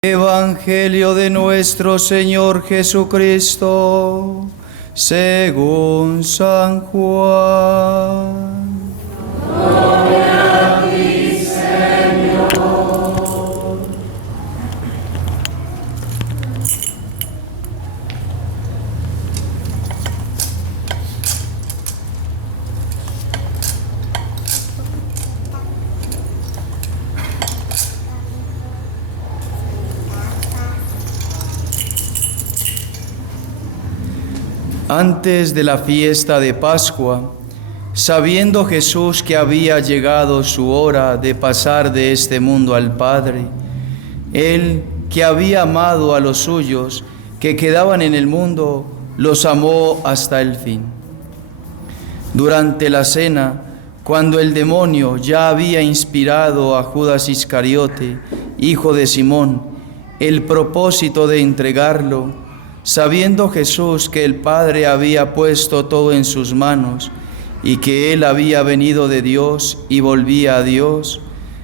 Evangelio de nuestro Señor Jesucristo, según San Juan. Gloria a ti, Señor. Antes de la fiesta de Pascua, sabiendo Jesús que había llegado su hora de pasar de este mundo al Padre, Él, que había amado a los suyos que quedaban en el mundo, los amó hasta el fin. Durante la cena, cuando el demonio ya había inspirado a Judas Iscariote, hijo de Simón, el propósito de entregarlo, sabiendo Jesús que el Padre había puesto todo en sus manos y que Él había venido de Dios y volvía a Dios,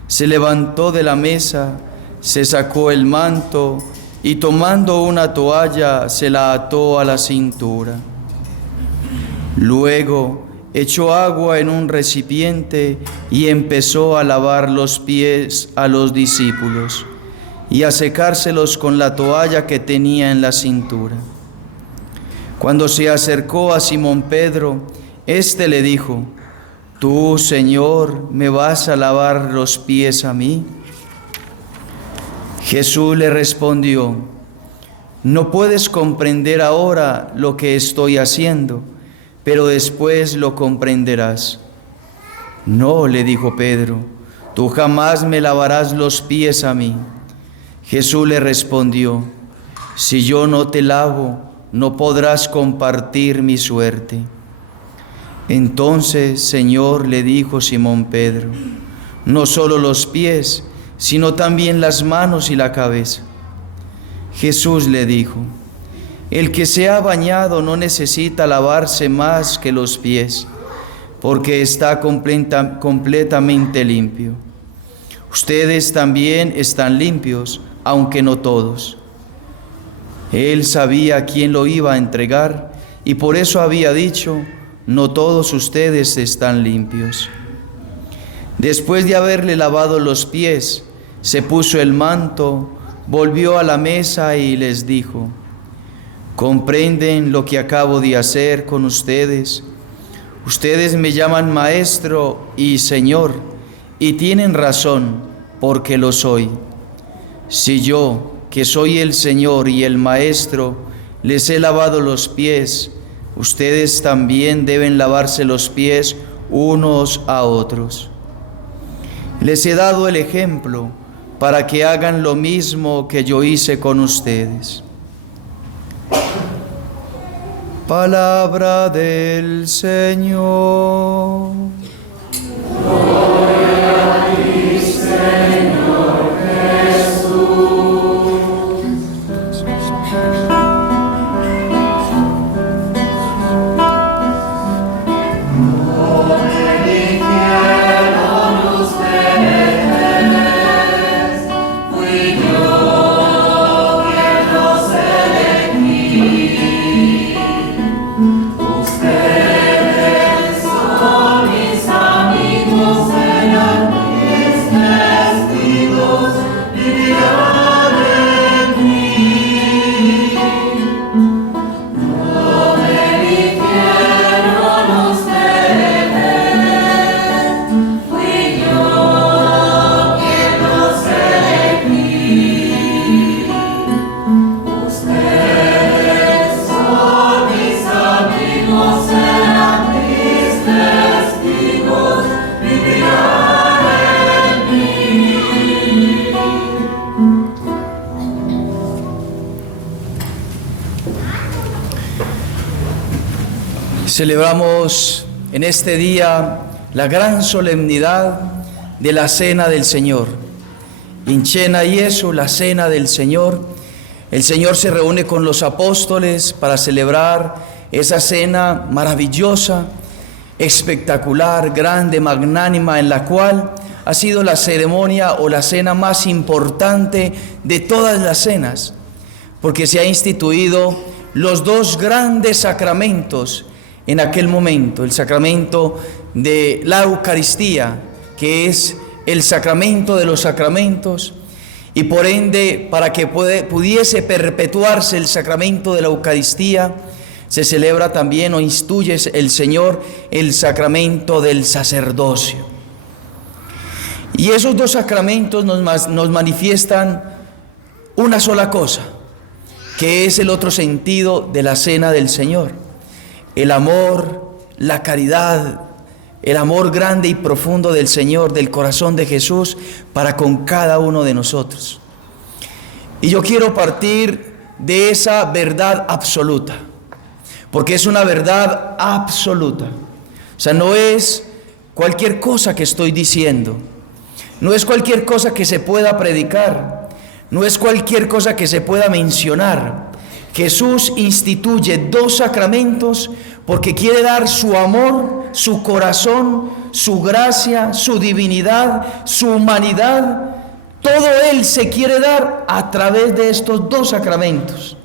se levantó de la mesa, se sacó el manto y tomando una toalla se la ató a la cintura. Luego echó agua en un recipiente y empezó a lavar los pies a los discípulos y a secárselos con la toalla que tenía en la cintura. Cuando se acercó a Simón Pedro, éste le dijo: ¿Tú, Señor, me vas a lavar los pies a mí? Jesús le respondió: no puedes comprender ahora lo que estoy haciendo, pero después lo comprenderás. No, le dijo Pedro, tú jamás me lavarás los pies a mí. Jesús le respondió: si yo no te lavo, no podrás compartir mi suerte. Entonces, Señor, le dijo Simón Pedro, no solo los pies, sino también las manos y la cabeza. Jesús le dijo: el que se ha bañado no necesita lavarse más que los pies, porque está completamente limpio. Ustedes también están limpios, aunque no todos. Él sabía quién lo iba a entregar y por eso había dicho: no todos ustedes están limpios. Después de haberle lavado los pies, se puso el manto, volvió a la mesa y les dijo: ¿comprenden lo que acabo de hacer con ustedes? Ustedes me llaman Maestro y Señor, y tienen razón, porque lo soy. Si yo, que soy el Señor y el Maestro, les he lavado los pies, ustedes también deben lavarse los pies unos a otros. Les he dado el ejemplo para que hagan lo mismo que yo hice con ustedes. Palabra del Señor. Gloria a ti, Señor Jesús. Celebramos en este día la gran solemnidad de la Cena del Señor. In cena Iesu, la Cena del Señor. El Señor se reúne con los apóstoles para celebrar esa cena maravillosa, espectacular, grande, magnánima, en la cual ha sido la ceremonia o la cena más importante de todas las cenas, porque se ha instituido los dos grandes sacramentos en aquel momento: el sacramento de la Eucaristía, que es el sacramento de los sacramentos, y por ende, para que pudiese perpetuarse el sacramento de la Eucaristía, se celebra también o instituye el Señor el sacramento del sacerdocio. Y esos dos sacramentos nos manifiestan una sola cosa, que es el otro sentido de la cena del Señor: el amor, la caridad, el amor grande y profundo del Señor, del corazón de Jesús para con cada uno de nosotros. Y yo quiero partir de esa verdad absoluta, porque es una verdad absoluta. O sea, no es cualquier cosa que estoy diciendo, no es cualquier cosa que se pueda predicar, no es cualquier cosa que se pueda mencionar. Jesús instituye dos sacramentos porque quiere dar su amor, su corazón, su gracia, su divinidad, su humanidad. Todo Él se quiere dar a través de estos dos sacramentos.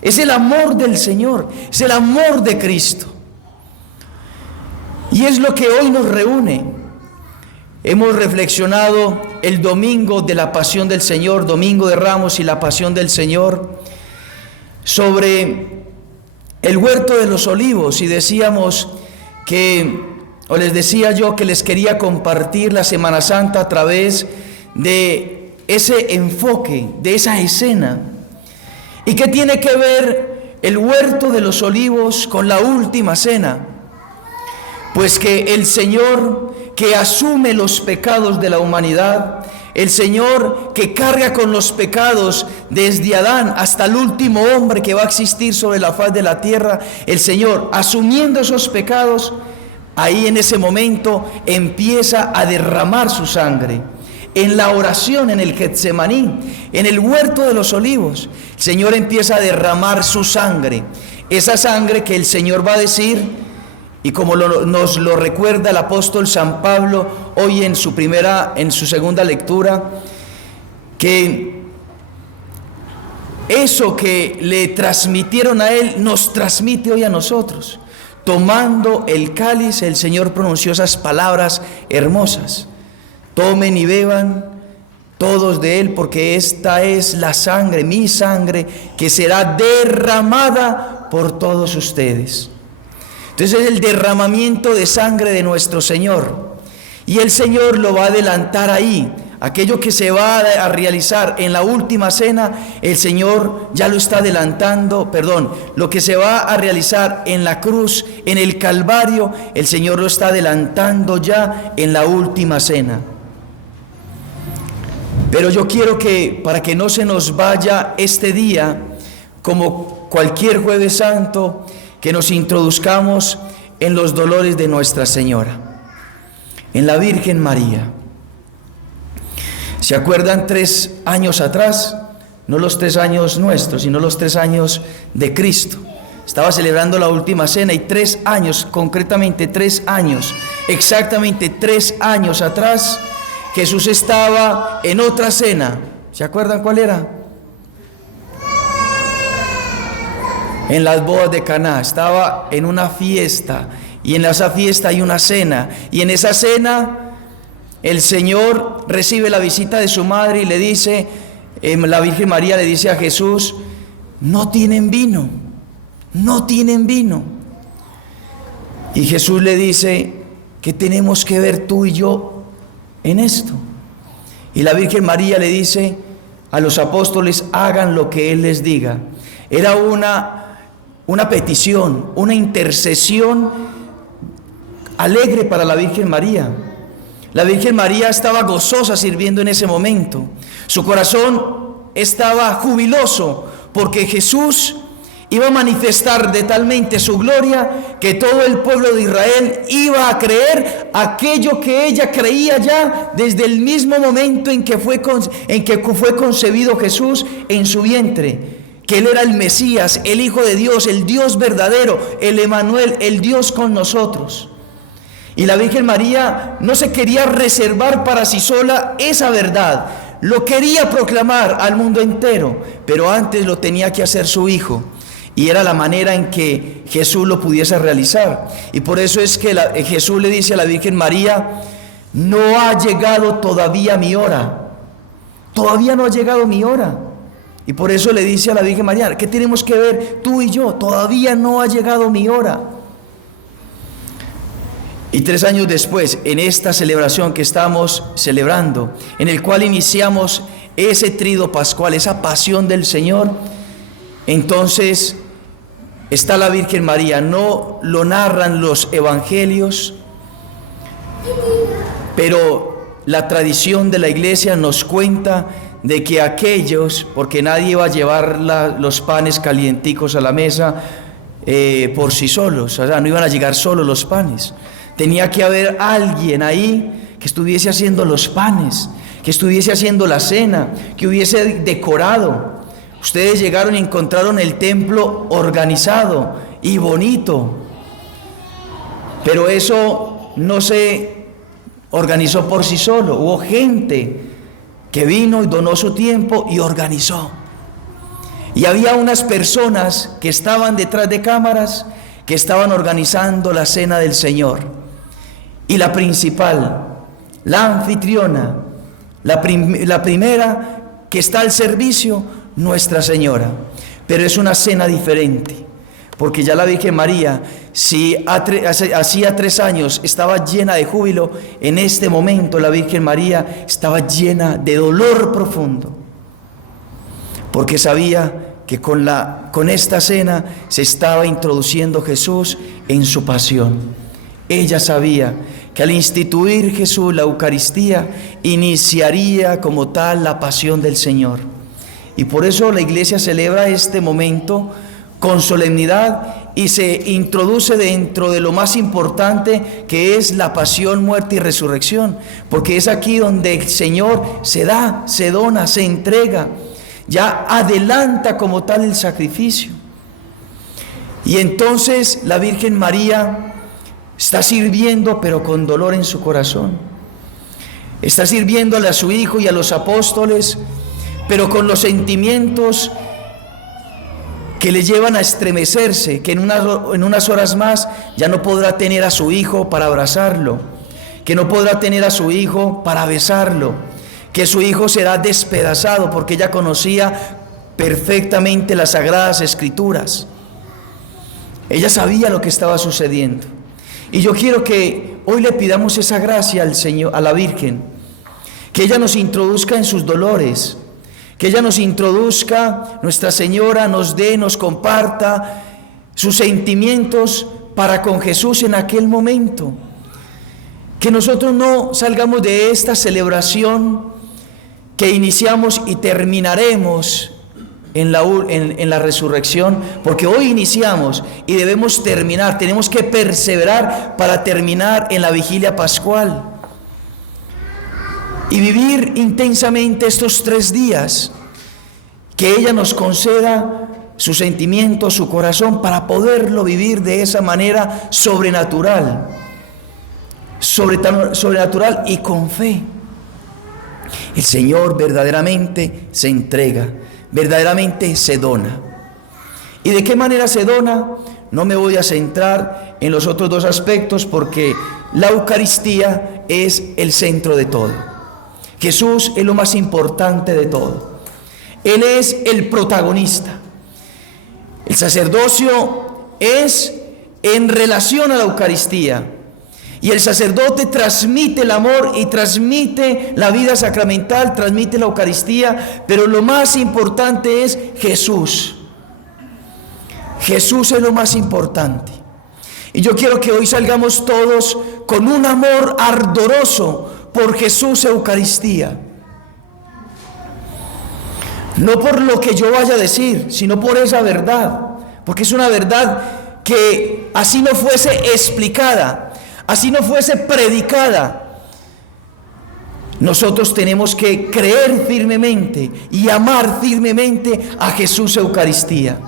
Es el amor del Señor, es el amor de Cristo. Y es lo que hoy nos reúne. Hemos reflexionado el domingo de la Pasión del Señor, Domingo de Ramos y la Pasión del Señor, sobre el huerto de los olivos, y decíamos les decía yo que les quería compartir la Semana Santa a través de ese enfoque, de esa escena. ¿Y qué tiene que ver el huerto de los olivos con la última cena? Pues que el Señor, que asume los pecados de la humanidad, el Señor que carga con los pecados desde Adán hasta el último hombre que va a existir sobre la faz de la tierra, el Señor asumiendo esos pecados, ahí en ese momento empieza a derramar su sangre. En la oración en el Getsemaní, en el huerto de los olivos, el Señor empieza a derramar su sangre. Esa sangre que el Señor va a decir, y como nos lo recuerda el apóstol San Pablo hoy en su segunda lectura, que eso que le transmitieron a él nos transmite hoy a nosotros. Tomando el cáliz, el Señor pronunció esas palabras hermosas: tomen y beban todos de él, porque esta es la sangre, mi sangre, que será derramada por todos ustedes. Entonces es el derramamiento de sangre de nuestro Señor, y el Señor lo va a adelantar ahí. Aquello que se va a realizar en la última cena, el Señor ya lo está adelantando, lo que se va a realizar en la cruz, en el Calvario, el Señor lo está adelantando ya en la última cena. Pero yo quiero que, para que no se nos vaya este día, como cualquier Jueves Santo, que nos introduzcamos en los dolores de Nuestra Señora, en la Virgen María. ¿Se acuerdan 3 años atrás? No los 3 años nuestros, sino los 3 años de Cristo. Estaba celebrando la última cena, y 3 años, concretamente 3 años, exactamente 3 años atrás, Jesús estaba en otra cena. ¿Se acuerdan cuál era? En las bodas de Caná. Estaba en una fiesta, y en esa fiesta hay una cena, y en esa cena el Señor recibe la visita de su madre y le dice, la Virgen María le dice a Jesús: no tienen vino, no tienen vino. Y Jesús le dice: ¿qué tenemos que ver tú y yo en esto? Y la Virgen María le dice a los apóstoles: hagan lo que Él les diga. Era una petición, una intercesión alegre para la Virgen María. La Virgen María estaba gozosa sirviendo en ese momento. Su corazón estaba jubiloso porque Jesús iba a manifestar de talmente su gloria que todo el pueblo de Israel iba a creer aquello que ella creía ya desde el mismo momento en que fue concebido Jesús en su vientre, que Él era el Mesías, el Hijo de Dios, el Dios verdadero, el Emmanuel, el Dios con nosotros. Y la Virgen María no se quería reservar para sí sola esa verdad, lo quería proclamar al mundo entero, pero antes lo tenía que hacer su Hijo. Y era la manera en que Jesús lo pudiese realizar. Y por eso es que Jesús le dice a la Virgen María: no ha llegado todavía mi hora. Todavía no ha llegado mi hora. Y por eso le dice a la Virgen María: ¿qué tenemos que ver tú y yo? Todavía no ha llegado mi hora. Y 3 años después, en esta celebración que estamos celebrando, en el cual iniciamos ese trido pascual, esa pasión del Señor, entonces está la Virgen María. No lo narran los evangelios, pero la tradición de la iglesia nos cuenta de que aquellos, porque nadie iba a llevar los panes calienticos a la mesa por sí solos, o sea, no iban a llegar solos los panes. Tenía que haber alguien ahí que estuviese haciendo los panes, que estuviese haciendo la cena, que hubiese decorado. Ustedes llegaron y encontraron el templo organizado y bonito, pero eso no se organizó por sí solo. Hubo gente que vino y donó su tiempo y organizó. Y había unas personas que estaban detrás de cámaras que estaban organizando la cena del Señor. Y la principal, la anfitriona, la primera que está al servicio, Nuestra Señora. Pero es una cena diferente, porque ya la Virgen María, si hacía 3 años estaba llena de júbilo, en este momento la Virgen María estaba llena de dolor profundo, porque sabía que con esta cena se estaba introduciendo Jesús en su pasión. Ella sabía que al instituir Jesús la Eucaristía, iniciaría como tal la pasión del Señor. Y por eso la iglesia celebra este momento con solemnidad y se introduce dentro de lo más importante, que es la pasión, muerte y resurrección, porque es aquí donde el Señor se da, se dona, se entrega, ya adelanta como tal el sacrificio. Y entonces la Virgen María está sirviendo, pero con dolor en su corazón. Está sirviéndole a su Hijo y a los apóstoles, pero con los sentimientos que le llevan a estremecerse, que en unas horas más ya no podrá tener a su Hijo para abrazarlo, que no podrá tener a su Hijo para besarlo, que su Hijo será despedazado, porque ella conocía perfectamente las Sagradas Escrituras. Ella sabía lo que estaba sucediendo. Y yo quiero que hoy le pidamos esa gracia al Señor, a la Virgen, que ella nos introduzca en sus dolores, que ella nos introduzca, Nuestra Señora nos dé, nos comparta sus sentimientos para con Jesús en aquel momento. Que nosotros no salgamos de esta celebración que iniciamos y terminaremos en la resurrección, porque hoy iniciamos y debemos terminar, tenemos que perseverar para terminar en la vigilia pascual y vivir intensamente estos 3 días, que ella nos conceda su sentimiento, su corazón, para poderlo vivir de esa manera sobrenatural y con fe. El Señor verdaderamente se entrega, verdaderamente se dona. ¿Y de qué manera se dona? No me voy a centrar en los otros 2 aspectos, porque la Eucaristía es el centro de todo. Jesús es lo más importante de todo. Él es el protagonista. El sacerdocio es en relación a la Eucaristía. Y el sacerdote transmite el amor y transmite la vida sacramental, transmite la Eucaristía, pero lo más importante es Jesús. Jesús es lo más importante. Y yo quiero que hoy salgamos todos con un amor ardoroso por Jesús Eucaristía. No por lo que yo vaya a decir, sino por esa verdad, porque es una verdad que así no fuese explicada, así no fuese predicada, nosotros tenemos que creer firmemente y amar firmemente a Jesús Eucaristía.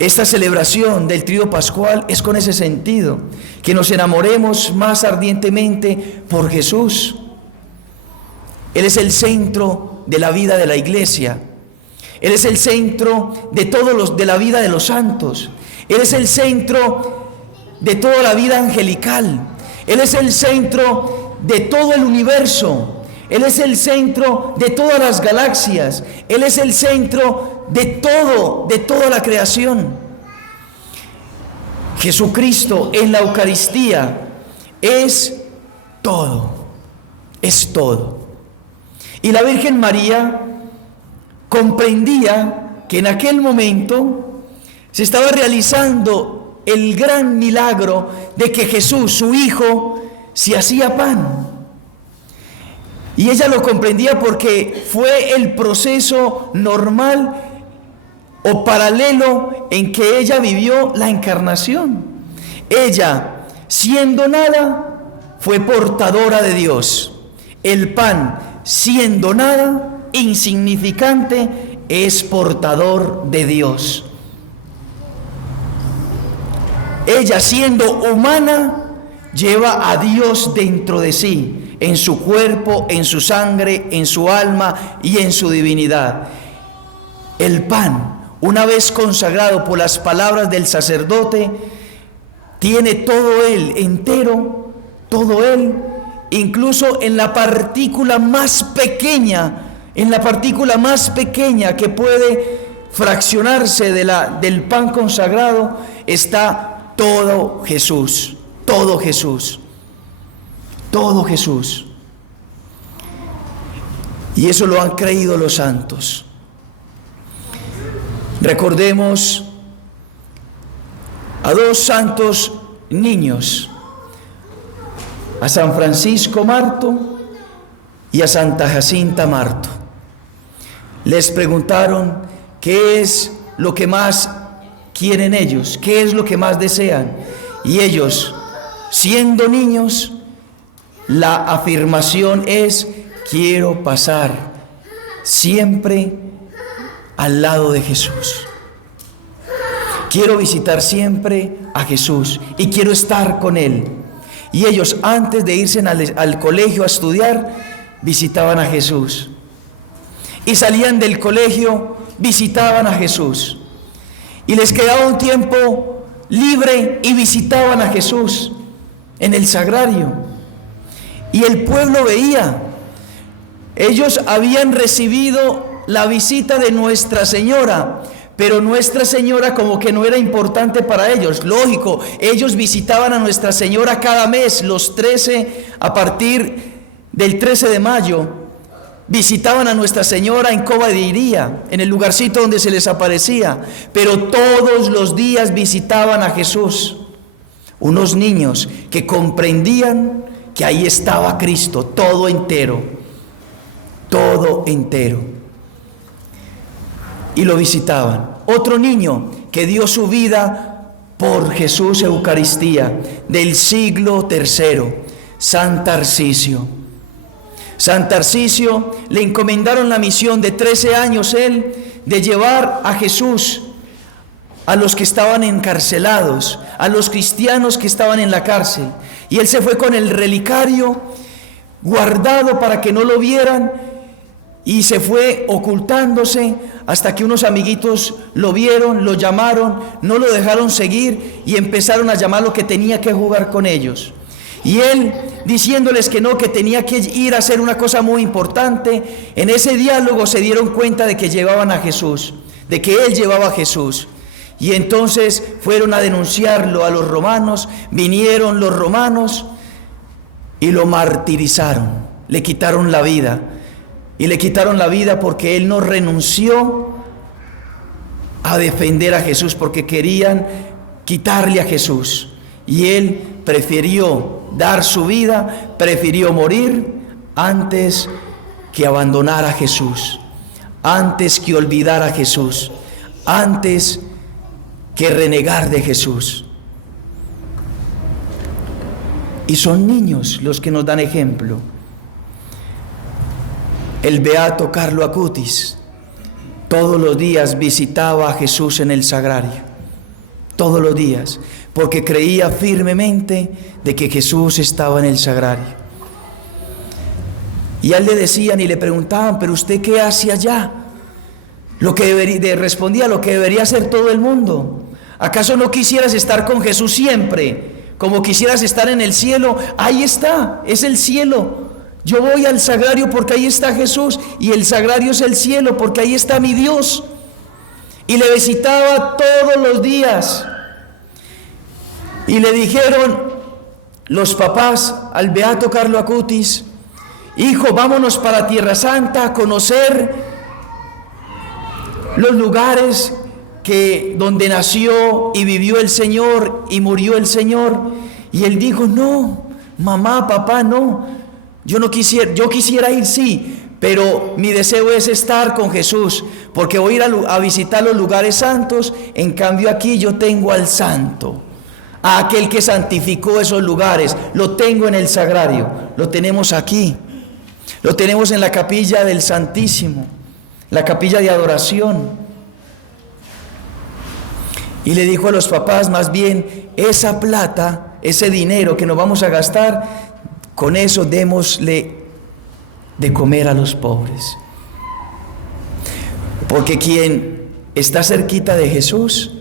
Esta celebración del trío pascual es con ese sentido, que nos enamoremos más ardientemente por Jesús. Él es el centro de la vida de la iglesia. Él es el centro de la vida de los santos. Él es el centro de toda la vida angelical. Él es el centro de todo el universo. Él es el centro de todas las galaxias. Él es el centro de toda la creación. Jesucristo en la Eucaristía es todo. Y la Virgen María comprendía que en aquel momento se estaba realizando el gran milagro de que Jesús, su Hijo, se hacía pan. Y ella lo comprendía porque fue el proceso normal o paralelo en que ella vivió la encarnación. Ella, siendo nada, fue portadora de Dios. El pan, siendo nada, insignificante, es portador de Dios. Ella, siendo humana, lleva a Dios dentro de sí, en su cuerpo, en su sangre, en su alma y en su divinidad. El pan, una vez consagrado por las palabras del sacerdote, tiene todo él entero, todo él, incluso en la partícula más pequeña, que puede fraccionarse del pan consagrado, está todo Jesús. Y eso lo han creído los santos. Recordemos a dos santos niños, a San Francisco Marto y a Santa Jacinta Marto. Les preguntaron qué es lo que más quieren ellos, qué es lo que más desean. Y ellos, siendo niños, la afirmación es: quiero pasar siempre al lado de Jesús. Quiero visitar siempre a Jesús y quiero estar con Él. Y ellos, antes de irse al colegio a estudiar, visitaban a Jesús. Y salían del colegio, visitaban a Jesús. Y les quedaba un tiempo libre y visitaban a Jesús en el sagrario. Y el pueblo veía. Ellos habían recibido la visita de Nuestra Señora, pero Nuestra Señora como que no era importante para ellos. Lógico, ellos visitaban a Nuestra Señora cada mes, los 13, a partir del 13 de mayo, visitaban a Nuestra Señora en Cova de Iría, en el lugarcito donde se les aparecía, pero todos los días visitaban a Jesús. Unos niños que comprendían que ahí estaba Cristo, todo entero. Y lo visitaban. Otro niño que dio su vida por Jesús, Eucaristía, del siglo III, San Tarcisio. San Tarcisio le encomendaron la misión de 13 años él, de llevar a Jesús a los que estaban encarcelados, a los cristianos que estaban en la cárcel. Y él se fue con el relicario guardado para que no lo vieran, y se fue ocultándose hasta que unos amiguitos lo vieron, lo llamaron, no lo dejaron seguir y empezaron a llamarlo que tenía que jugar con ellos. Y él, diciéndoles que no, que tenía que ir a hacer una cosa muy importante, en ese diálogo se dieron cuenta de que llevaban a Jesús, de que él llevaba a Jesús. Y entonces fueron a denunciarlo a los romanos, vinieron los romanos y lo martirizaron, le quitaron la vida. Y le quitaron la vida porque él no renunció a defender a Jesús, porque querían quitarle a Jesús. Y él prefirió dar su vida, prefirió morir antes que abandonar a Jesús, antes que olvidar a Jesús, antes que renegar de Jesús. Y son niños los que nos dan ejemplo. El beato Carlo Acutis todos los días visitaba a Jesús en el sagrario. todos los días, porque creía firmemente de que Jesús estaba en el sagrario. Y a él le decían y le preguntaban, ¿pero usted qué hace allá? Respondía, lo que debería hacer todo el mundo. ¿Acaso no quisieras estar con Jesús siempre? Como quisieras estar en el cielo. Ahí está, es el cielo. Yo voy al sagrario porque ahí está Jesús, y el sagrario es el cielo porque ahí está mi Dios. Y le visitaba todos los días. Y le dijeron los papás al beato Carlo Acutis: hijo, vámonos para Tierra Santa a conocer los lugares donde nació y vivió el Señor y murió el Señor. Y él dijo: no, mamá, papá, no, yo quisiera ir, sí, pero mi deseo es estar con Jesús, porque voy a ir a visitar los lugares santos. En cambio aquí yo tengo al santo, a aquel que santificó esos lugares, lo tengo en el sagrario, lo tenemos aquí, lo tenemos en la capilla del Santísimo, la capilla de adoración. Y le dijo a los papás: más bien, esa plata, ese dinero que nos vamos a gastar, con eso démosle de comer a los pobres. Porque quien está cerquita de Jesús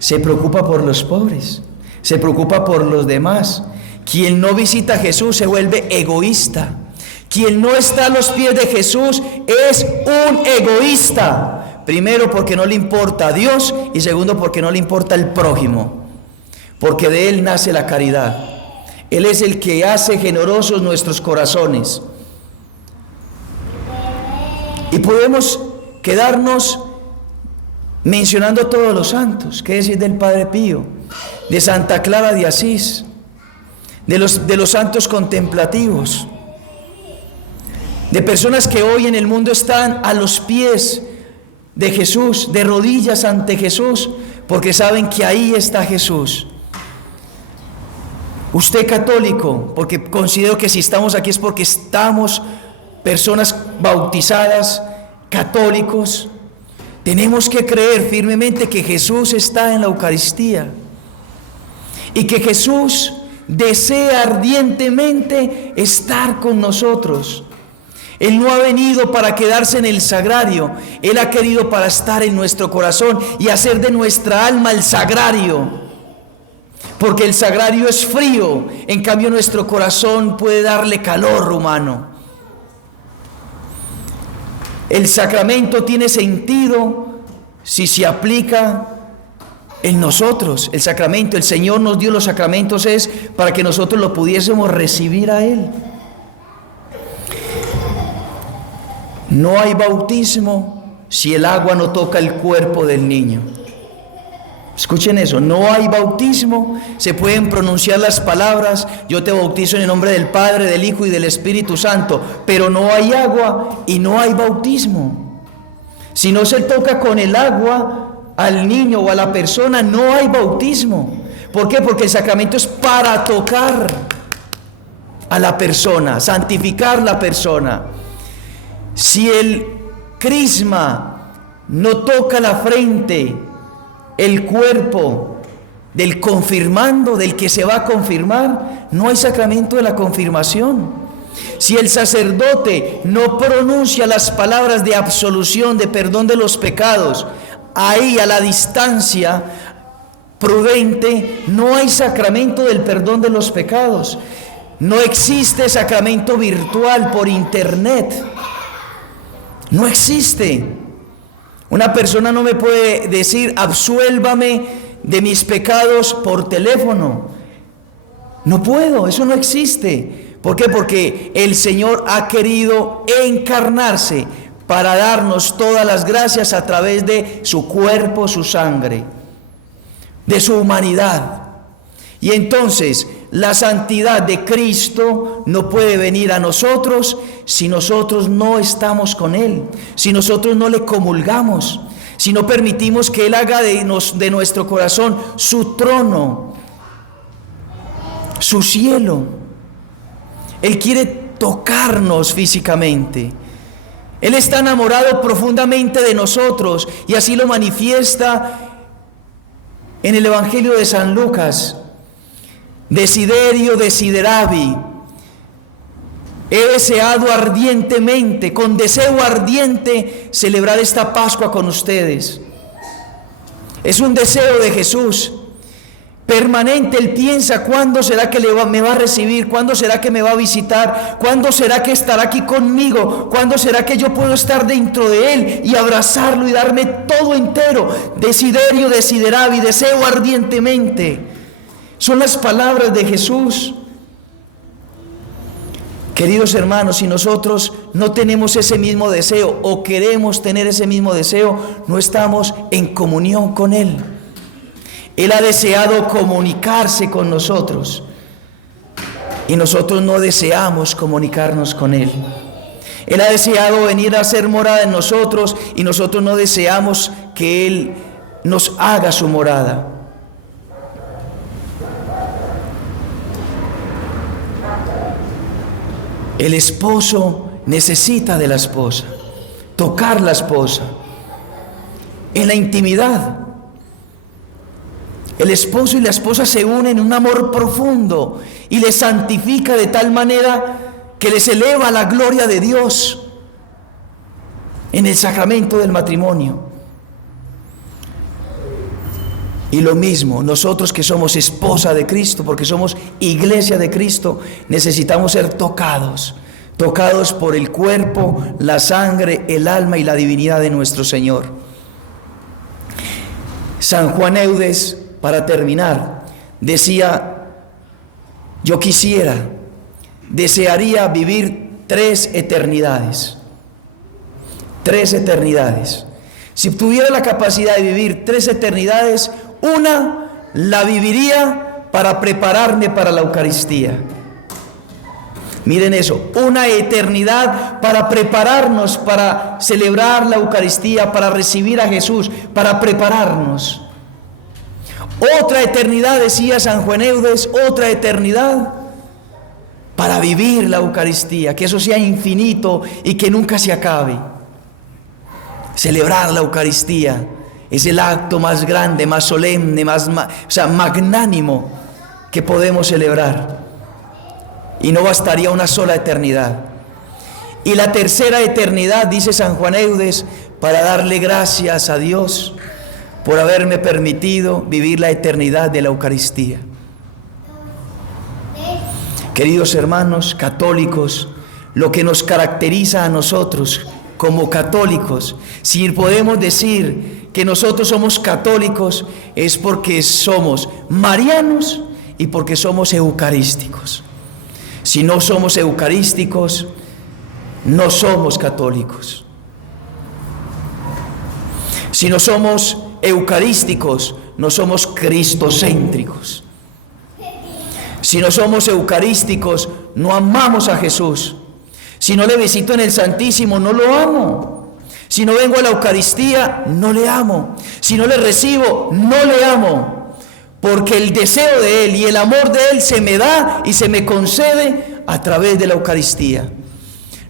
se preocupa por los pobres, se preocupa por los demás. Quien no visita a Jesús se vuelve egoísta. Quien no está a los pies de Jesús es un egoísta. Primero, porque no le importa a Dios, y segundo, porque no le importa el prójimo, porque de Él nace la caridad. Él es el que hace generosos nuestros corazones. Y podemos quedarnos mencionando a todos los santos. ¿Qué decir del Padre Pío? De Santa Clara de Asís, de los santos contemplativos, de personas que hoy en el mundo están a los pies de Jesús, de rodillas ante Jesús, porque saben que ahí está Jesús. Usted católico, porque considero que si estamos aquí es porque estamos personas bautizadas, católicos, tenemos que creer firmemente que Jesús está en la Eucaristía y que Jesús desea ardientemente estar con nosotros. Él no ha venido para quedarse en el sagrario, Él ha querido para estar en nuestro corazón y hacer de nuestra alma el sagrario. Porque el sagrario es frío, en cambio nuestro corazón puede darle calor humano. El sacramento tiene sentido si se aplica en nosotros. El sacramento, el Señor nos dio los sacramentos es para que nosotros lo pudiésemos recibir a Él. No hay bautismo si el agua no toca el cuerpo del niño. Escuchen eso, no hay bautismo. Se pueden pronunciar las palabras: yo te bautizo en el nombre del Padre, del Hijo y del Espíritu Santo, pero no hay agua y no hay bautismo. Si no se toca con el agua al niño o a la persona, no hay bautismo. ¿Por qué? Porque el sacramento es para tocar a la persona, santificar la persona. Si el crisma no toca la frente, el cuerpo del confirmando, del que se va a confirmar, no hay sacramento de la confirmación. Si el sacerdote no pronuncia las palabras de absolución, de perdón de los pecados, ahí a la distancia prudente, no hay sacramento del perdón de los pecados. No existe sacramento virtual por internet. No existe. Una persona no me puede decir: absuélvame de mis pecados por teléfono. No puedo, eso no existe. ¿Por qué? Porque el Señor ha querido encarnarse para darnos todas las gracias a través de su cuerpo, su sangre, de su humanidad. Y entonces la santidad de Cristo no puede venir a nosotros si nosotros no estamos con Él, si nosotros no le comulgamos, si no permitimos que Él haga de nuestro corazón su trono, su cielo. Él quiere tocarnos físicamente. Él está enamorado profundamente de nosotros y así lo manifiesta en el Evangelio de San Lucas, Desiderio desideravi, he deseado ardientemente, con deseo ardiente, celebrar esta Pascua con ustedes. Es un deseo de Jesús permanente. Él piensa: ¿cuándo será que me va a recibir? ¿Cuándo será que me va a visitar? ¿Cuándo será que estará aquí conmigo? ¿Cuándo será que yo puedo estar dentro de Él y abrazarlo y darme todo entero? Desiderio desideravi, deseo ardientemente. Son las palabras de Jesús. Queridos hermanos, si nosotros no tenemos ese mismo deseo o queremos tener ese mismo deseo, no estamos en comunión con Él. Él ha deseado comunicarse con nosotros y nosotros no deseamos comunicarnos con Él. Él ha deseado venir a hacer morada en nosotros y nosotros no deseamos que Él nos haga su morada. El esposo necesita de la esposa, tocar la esposa en la intimidad. El esposo y la esposa se unen en un amor profundo y les santifica de tal manera que les eleva a la gloria de Dios en el sacramento del matrimonio. Y lo mismo, nosotros que somos esposa de Cristo, porque somos iglesia de Cristo, necesitamos ser tocados por el cuerpo, la sangre, el alma y la divinidad de nuestro Señor. San Juan Eudes, para terminar, decía: yo desearía vivir 3 eternidades. 3 eternidades. Si tuviera la capacidad de vivir 3 eternidades, una la viviría para prepararme para la Eucaristía. Miren eso, una eternidad para prepararnos para celebrar la Eucaristía, para recibir a Jesús, para prepararnos. Otra eternidad, decía San Juan Eudes, otra eternidad para vivir la Eucaristía, que eso sea infinito y que nunca se acabe. Celebrar la Eucaristía es el acto más grande, más solemne, magnánimo que podemos celebrar. Y no bastaría una sola eternidad. Y la tercera eternidad, dice San Juan Eudes, para darle gracias a Dios por haberme permitido vivir la eternidad de la Eucaristía. Queridos hermanos católicos, lo que nos caracteriza a nosotros como católicos, si podemos decir que nosotros somos católicos, es porque somos marianos y porque somos eucarísticos. Si no somos eucarísticos, no somos católicos. Si no somos eucarísticos, no somos cristocéntricos. Si no somos eucarísticos, no amamos a Jesús. Si no le visito en el Santísimo, no lo amo. Si no vengo a la Eucaristía, no le amo. Si no le recibo, no le amo. Porque el deseo de Él y el amor de Él se me da y se me concede a través de la Eucaristía.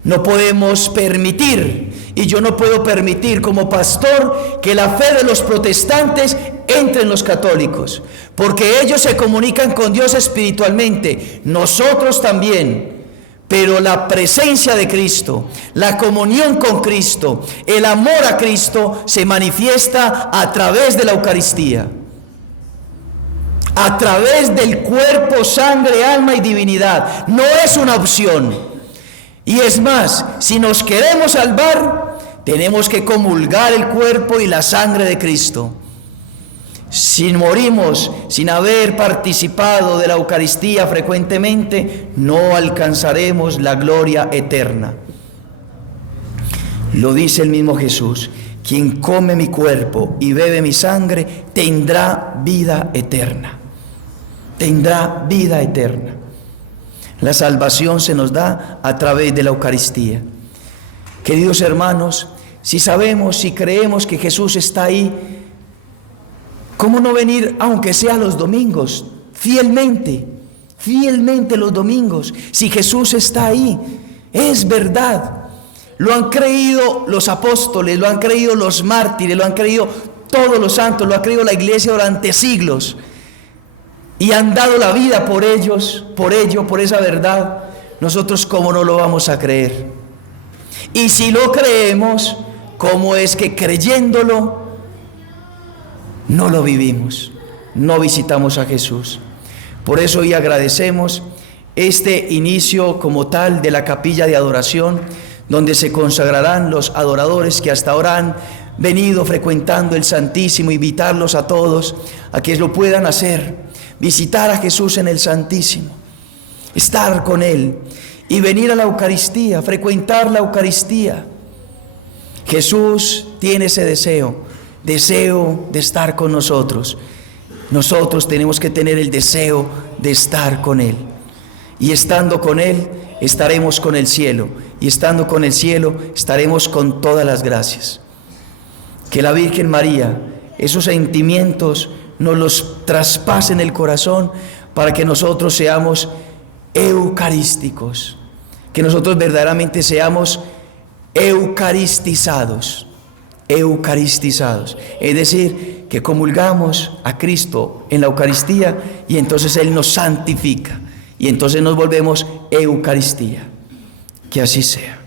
No podemos permitir, y yo no puedo permitir como pastor, que la fe de los protestantes entre en los católicos, porque ellos se comunican con Dios espiritualmente, nosotros también. Pero la presencia de Cristo, la comunión con Cristo, el amor a Cristo se manifiesta a través de la Eucaristía, a través del cuerpo, sangre, alma y divinidad. No es una opción. Y es más, si nos queremos salvar, tenemos que comulgar el cuerpo y la sangre de Cristo. Si morimos sin haber participado de la Eucaristía frecuentemente, no alcanzaremos la gloria eterna. Lo dice el mismo Jesús: quien come mi cuerpo y bebe mi sangre tendrá vida eterna. Tendrá vida eterna. La salvación se nos da a través de la Eucaristía. Queridos hermanos, si sabemos, si creemos que Jesús está ahí, ¿cómo no venir, aunque sea los domingos, fielmente los domingos? Si Jesús está ahí, es verdad. Lo han creído los apóstoles, lo han creído los mártires, lo han creído todos los santos, lo ha creído la Iglesia durante siglos, y han dado la vida por ellos, por esa verdad. Nosotros, ¿cómo no lo vamos a creer? Y si lo creemos, ¿cómo es que creyéndolo no lo vivimos? No visitamos a Jesús. Por eso hoy agradecemos este inicio como tal de la capilla de adoración, donde se consagrarán los adoradores que hasta ahora han venido frecuentando el Santísimo. Invitarlos a todos a que lo puedan hacer, visitar a Jesús en el Santísimo, estar con Él y venir a la Eucaristía, frecuentar la Eucaristía. Jesús tiene ese deseo de estar con nosotros. Nosotros tenemos que tener el deseo de estar con Él. Y estando con Él, estaremos con el cielo. Y estando con el cielo, estaremos con todas las gracias. Que la Virgen María, esos sentimientos, nos los traspase en el corazón para que nosotros seamos eucarísticos. Que nosotros verdaderamente seamos eucaristizados. Es decir, que comulgamos a Cristo en la Eucaristía y entonces Él nos santifica y entonces nos volvemos Eucaristía. Que así sea.